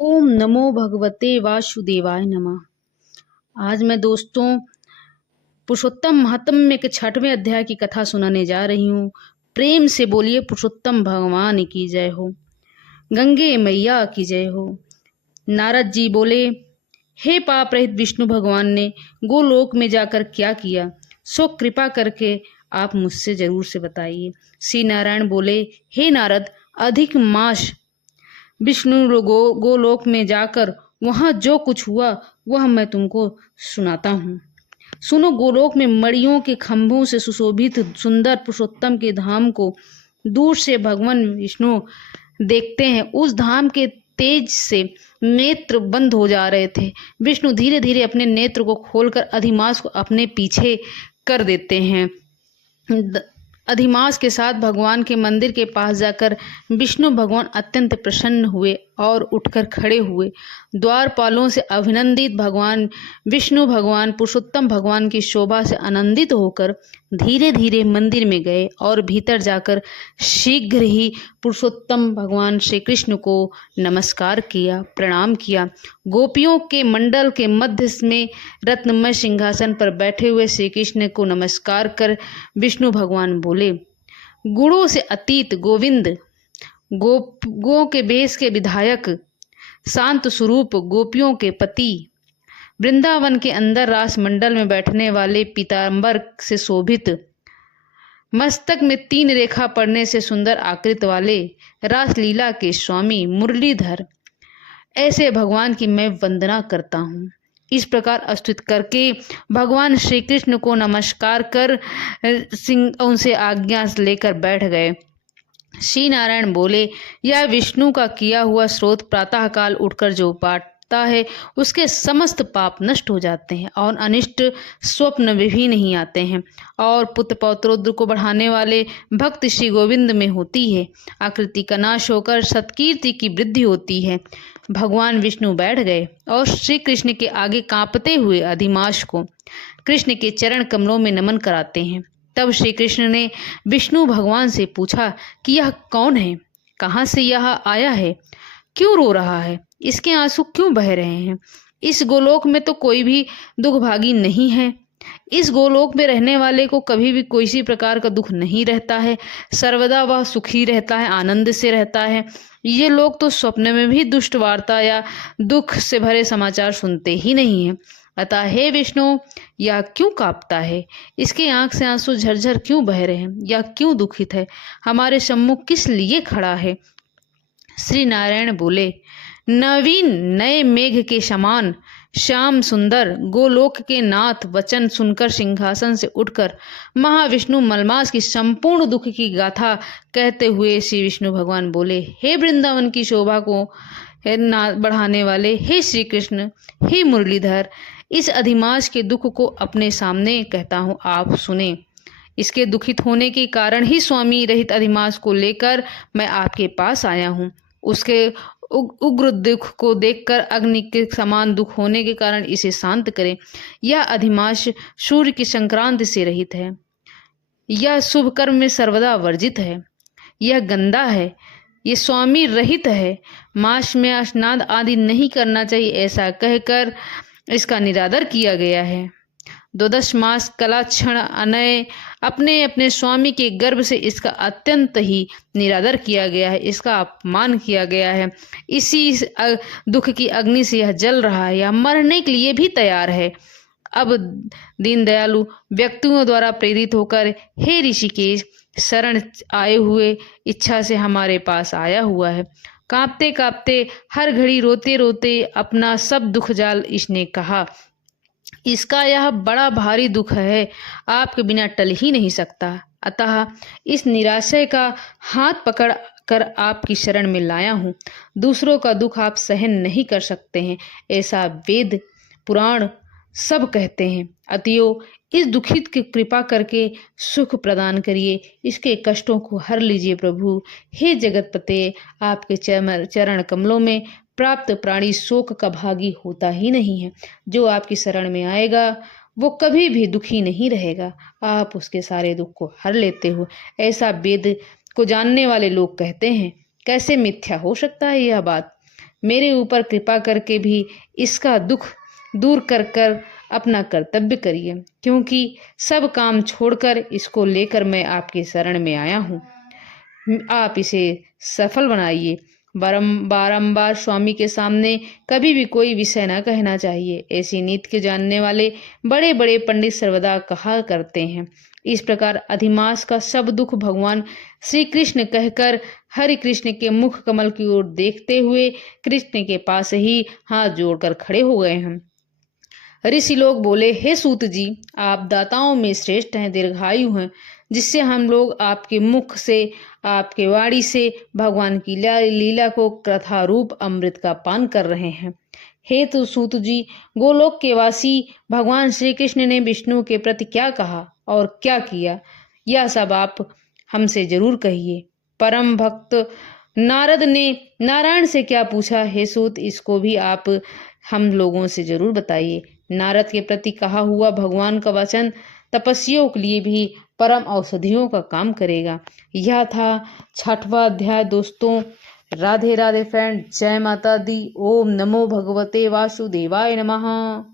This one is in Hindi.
ओम नमो भगवते वासुदेवाय नमः। आज मैं दोस्तों पुरुषोत्तम महात्म्य के 6वें अध्याय की कथा सुनाने जा रही हूँ। प्रेम से बोलिए पुरुषोत्तम भगवान की जय हो, गंगे मैया की जय हो। नारद जी बोले, हे पाप रहित विष्णु भगवान ने गोलोक में जाकर क्या किया, सो कृपा करके आप मुझसे जरूर से बताइए। श्री नारायण बोले, हे नारद, अधिक मास विष्णु गोलोक में जाकर वहां जो कुछ हुआ वह मैं तुमको सुनाता हूँ। सुनो, गोलोक में मणियों के खंभों से सुशोभित सुंदर पुरुषोत्तम के धाम को दूर से भगवान विष्णु देखते हैं। उस धाम के तेज से नेत्र बंद हो जा रहे थे। विष्णु धीरे धीरे अपने नेत्र को खोलकर अधिमास को अपने पीछे कर देते हैं। अधिमास के साथ भगवान के मंदिर के पास जाकर विष्णु भगवान अत्यंत प्रसन्न हुए और उठकर खड़े हुए। द्वारपालों से अभिनंदित भगवान विष्णु भगवान पुरुषोत्तम भगवान की शोभा से आनंदित होकर धीरे धीरे मंदिर में गए और भीतर जाकर शीघ्र ही पुरुषोत्तम भगवान श्री कृष्ण को नमस्कार किया, प्रणाम किया। गोपियों के मंडल के मध्य में रत्नमय सिंहासन पर बैठे हुए श्री कृष्ण को नमस्कार कर विष्णु भगवान बोले, गुणों से अतीत गोविंद, गो के बेस के विधायक, शांत स्वरूप, गोपियों के पति, वृंदावन के अंदर रास मंडल में बैठने वाले पीतांबर से शोभित, मस्तक में 3 रेखा पड़ने से सुंदर आकृति वाले, रासलीला के स्वामी मुरलीधर, ऐसे भगवान की मैं वंदना करता हूँ। इस प्रकार स्तुति करके भगवान श्री कृष्ण को नमस्कार कर उनसे आज्ञा लेकर बैठ गए। श्री नारायण बोले, यह विष्णु का किया हुआ स्रोत प्रातःकाल उठकर जो पाठता है उसके समस्त पाप नष्ट हो जाते हैं और अनिष्ट स्वप्न भी नहीं आते हैं। और पुत्र पौत्रोद्र को बढ़ाने वाले भक्त श्री गोविंद में होती है। आकृति का नाश होकर सत्कीर्ति की वृद्धि होती है। भगवान विष्णु बैठ गए और श्री कृष्ण के आगे कांपते हुए अधिमास को कृष्ण के चरण कमलों में नमन कराते हैं। तब श्री कृष्ण ने विष्णु भगवान से पूछा कि यह कौन है, कहाँ से यह आया है, क्यों रो रहा है, इसके आंसू क्यों बह रहे हैं। इस गोलोक में तो कोई भी दुखभागी नहीं है। इस गोलोक में रहने वाले को कभी भी किसी प्रकार का दुख नहीं रहता है। सर्वदा वह सुखी रहता है, आनंद से रहता है। ये लोग तो स्वप्न में भी दुष्ट वार्ता या दुख से भरे समाचार सुनते ही नहीं हैं। अतः हे विष्णु, यह क्यों कांपता है, इसके आंख से आंसू झरझर क्यों बह रहे हैं, या क्यों दुखित है, हमारे सम्मुख किस लिए खड़ा है। श्री नारायण बोले, नवीन नए मेघ के समान श्याम सुंदर गोलोक के नाथ वचन सुनकर सिंहासन से उठकर महाविष्णु मलमास की संपूर्ण दुख की गाथा कहते हुए श्री विष्णु भगवान बोले, हे वृंदावन की शोभा को बढ़ाने वाले, हे श्री कृष्ण, हे मुरलीधर, इस अधिमास के दुख को अपने सामने कहता हूँ, आप सुने। इसके दुखित होने के कारण ही स्वामी रहित अधिमास को लेकर मैं आपके पास आया हूँ। उसके उग्र दुख को देखकर अग्नि के समान दुख होने के कारण इसे शांत करें। यह अधिमास सूर्य की संक्रांति से रहित है। यह शुभ कर्म में सर्वदा वर्जित है। यह गंदा है। ये स्वामी रहित है। मास में स्नान आदि नहीं करना चाहिए, ऐसा कहकर इसका निरादर किया गया है। 12 मास कलाक्षण अनय अपने अपने स्वामी के गर्भ से इसका अत्यंत ही निरादर किया गया है, इसका अपमान किया गया है। इसी दुख की अग्नि से यह जल रहा है, यह मरने के लिए भी तैयार है। अब दीन दयालु व्यक्तियों द्वारा प्रेरित होकर हे ऋषिकेश शरण आए हुए इच्छा से हमारे पास आया हुआ है। कांपते कांपते हर घड़ी रोते रोते अपना सब दुख जाल इसने कहा। इसका यह बड़ा भारी दुख है, आपके बिना टल ही नहीं सकता। अतः इस निराशय का हाथ पकड़ कर आपकी शरण में लाया हूँ। दूसरों का दुख आप सहन नहीं कर सकते हैं, ऐसा वेद पुराण सब कहते हैं। अतएव इस दुखित की कृपा करके सुख प्रदान करिए, इसके कष्टों को हर लीजिए प्रभु। हे जगतपते, आपके चरण कमलों में प्राप्त प्राणी शोक का भागी होता ही नहीं है। जो आपकी शरण में आएगा वो कभी भी दुखी नहीं रहेगा। आप उसके सारे दुख को हर लेते हो, ऐसा वेद को जानने वाले लोग कहते हैं। कैसे मिथ्या हो सकता है यह बात। मेरे ऊपर कृपा करके भी इसका दुख दूर कर कर अपना कर्तव्य करिए, क्योंकि सब काम छोड़कर इसको लेकर मैं आपकी शरण में आया हूँ। आप इसे सफल बनाइए। बारंबार स्वामी के सामने कभी भी कोई विषय न कहना चाहिए। ऐसी नीति के जानने वाले बड़े बड़े पंडित सर्वदा कहा करते हैं। इस प्रकार अधिमास का सब दुख भगवान श्री कृष्ण कहकर हरि कृष्ण के मुख कमल की ओर देखते हुए कृष्ण के पास ही हाथ जोड़कर खड़े हो गए हैं। ऋषि लोग बोले, हे सूत जी, आप दाताओं में श्रेष्ठ हैं, दीर्घायु हैं, जिससे हम लोग आपके मुख से, आपके वाणी से भगवान की लीला को कथा रूप अमृत का पान कर रहे हैं। हे तो सूत जी, गोलोक के वासी भगवान श्री कृष्ण ने विष्णु के प्रति क्या कहा और क्या किया, यह सब आप हमसे जरूर कहिए। परम भक्त नारद ने नारायण से क्या पूछा, हे सूत, इसको भी आप हम लोगों से जरूर बताइए। नारद के प्रति कहा हुआ भगवान का वचन तपस्वियों के लिए भी परम औषधियों का काम करेगा। यह था 6वां अध्याय। दोस्तों, राधे राधे फ्रेंड, जय माता दी। ओम नमो भगवते वासुदेवाय नमः।